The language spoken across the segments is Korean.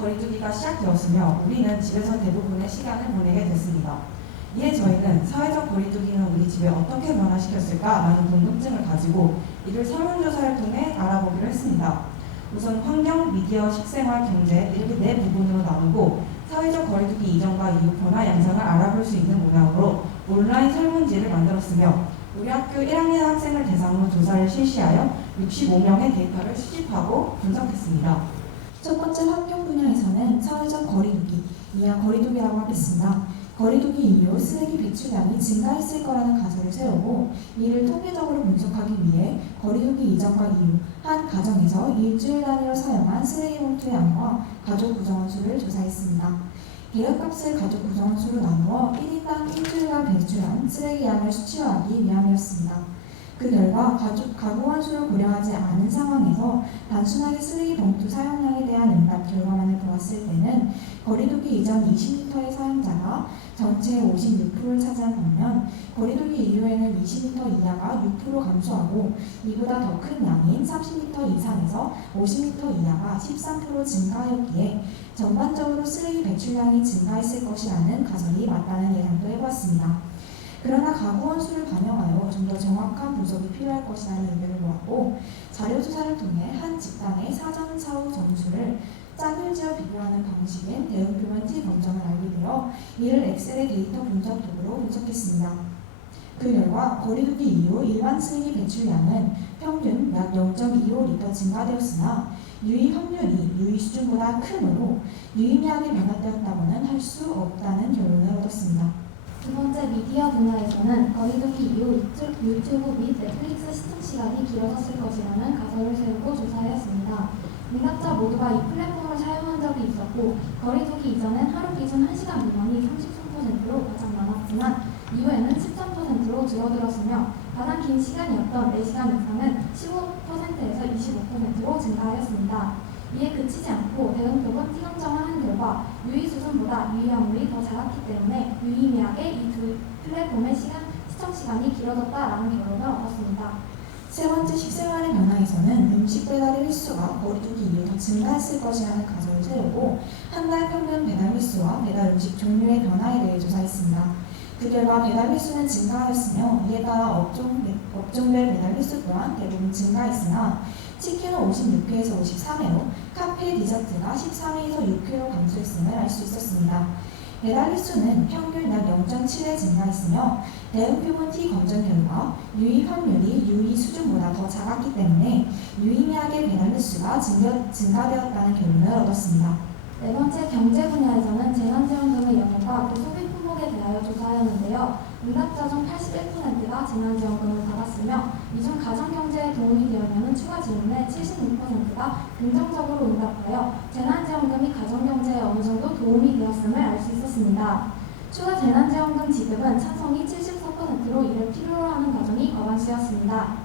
거리두기가 시작되었으며 우리는 집에서 대부분의 시간을 보내게 됐습니다. 이에 저희는 사회적 거리두기는 우리 집에 어떻게 변화시켰을까라는 궁금증을 가지고 이를 설문조사를 통해 알아보기로 했습니다. 우선 환경, 미디어, 식생활, 경제 이렇게 네 부분으로 나누고 사회적 거리두기 이전과 이후 변화 양상을 알아볼 수 있는 모양으로 온라인 설문지를 만들었으며 우리 학교 1학년 학생을 대상으로 조사를 실시하여 65명의 데이터를 수집하고 분석했습니다. 첫 번째 환경 분야에서는 사회적 거리두기, 이하 거리두기라고 하겠습니다. 거리두기 이후 쓰레기 배출량이 증가했을 거라는 가설을 세우고 이를 통계적으로 분석하기 위해 거리두기 이전과 이후 한 가정에서 일주일 단위로 사용한 쓰레기 봉투의 양과 가족 구성원 수를 조사했습니다. 계획값을 가족 구성원 수로 나누어 1인당 일주일간 배출한 쓰레기 양을 수치화하기 위함이었습니다. 그 결과 가족 가구원 수를 고려하지 않은 상황에서 단순하게 쓰레기 봉투 사용량에 대한 응답 결과만을 보았을 때는 거리두기 이전 20m의 사용자가 전체의 56%를 차지한 반면 거리두기 이후에는 20m 이하가 6% 감소하고 이보다 더 큰 양인 30m 이상에서 50m 이하가 13% 증가하였기에 전반적으로 쓰레기 배출량이 증가했을 것이라는 가설이 맞다는 예상도 해보았습니다. 그러나 가구 원 수를 반영하여 좀 더 정확한 분석이 필요할 것이라는 의견을 모았고 자료 조사를 통해 한 집단의 사전 사후 점수를 짝을 지어 비교하는 방식인 대응표면 T 검정을 알게 되어 이를 엑셀의 데이터 분석 도구로 분석했습니다. 그 결과 거리두기 이후 일반 쓰레기 배출량은 평균 약 0.25리터 증가되었으나 유의 확률이 유의 수준보다 크므로 유의미하게 변화되었다고는 할 수 없다는 결론을 얻었습니다. 두 번째 미디어 분야에서는 거리두기 이후 유튜- 유튜브 및 넷플릭스 시청 시간이 길어졌을 것이라는 가설을 세우고 조사하였습니다. 응답자 모두가 이 플랫폼을 사용한 적이 있었고 거리두기 이전엔 하루 기준 1시간 미만이 33%로 가장 많았지만 이후에는 13%로 줄어들었으며 가장 긴 시간이었던 4시간 이상은 15%에서 25%로 증가하였습니다. 이에 그치지 않고 대응표본 T검정을 한 결과 유의 수준보다 유의 확률이 더 작았기 때문에 유의미하게 이 두 플랫폼의 시간, 시청 시간이 길어졌다라는 결론을 얻었습니다. 세 번째 식생활의 변화에서는 음식 배달의 횟수가 거리두기 이후 더 증가했을 것이라는 가설을 세우고 한 달 평균 배달 횟수와 배달 음식 종류의 변화에 대해 조사했습니다. 그 결과 배달 횟수는 증가하였으며 이에 따라 업종, 업종별 배달 횟수 또한 대부분 증가했으나 치킨은 56회에서 53회로 카페 디저트가 13회에서 6회로 감소했음을 알 수 있었습니다. 배달 횟수는 평균 약 0.7회 증가했으며 대응표본 T 검정 결과 유의 확률이 유의 수준보다 더 작았기 때문에 유의미하게 배달 횟수가 증가, 증가되었다는 결론을 얻었습니다. 네 번째 경제 분야에서는 재난지원금의 영향과 그 소비 품목에 대하여 조사하였는데요. 응답자 중 81%가 재난지원금을 받았으며 이 중 가정경제에 도움이 되었냐는 추가 질문에 76%가 긍정적으로 응답하여 재난지원금이 가정경제에 어느 정도 도움이 되었음을 알 수 있었습니다. 추가 재난지원금 지급은 찬성이 74%로 이를 필요로 하는 가정이 과반수였습니다.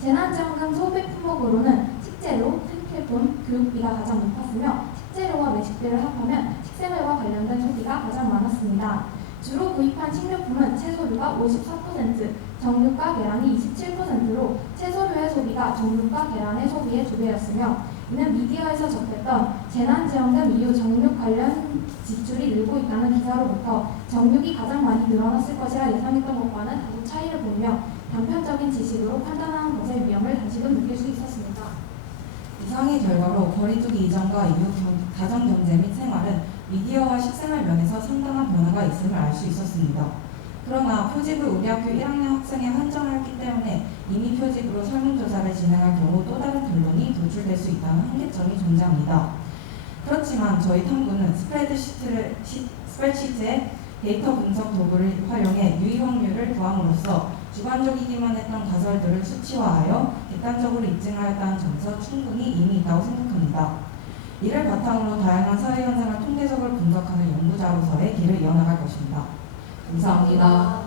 재난지원금 소비 품목으로는 식재료, 휴대폰, 교육비가 가장 높았으며 식재료와 외식비를 합하면 식생활과 관련된 소비가 가장 많았습니다. 주로 구입한 식료품은 채소류가 54%, 정육과 계란이 27%로 채소류의 소비가 정육과 계란의 소비의 두 배였으며 이는 미디어에서 접했던 재난지원금 이후 정육 관련 지출이 늘고 있다는 기사로부터 정육이 가장 많이 늘어났을 것이라 예상했던 것과는 다소 차이를 보이며 단편적인 지식으로 판단하는 것의 위험을 다시금 느낄 수 있었습니다. 이상의 결과로 거리두기 이전과 이후 경- 가정 경제 및 생활은 미디어와 식생활 면에서 상당한 변화가 있음을 알 수 있었습니다. 그러나 표집을 우리 학교 1학년 학생에 한정하였기 때문에 이미 표집으로 설문조사를 진행할 경우 또 다른 결론이 도출될 수 있다는 한계점이 존재합니다. 그렇지만 저희 탐구는 스프레드시트를, 시, 스프레드시트에 데이터 분석 도구를 활용해 유의 확률을 구함으로써 주관적이기만 했던 가설들을 수치화하여 객관적으로 입증하였다는 점에서 충분히 의미 있다고 생각합니다. 이를 바탕으로 다양한 사회 현상을 통계적으로 분석하는 연구자로서의 길을 이어나갈 것입니다. 감사합니다.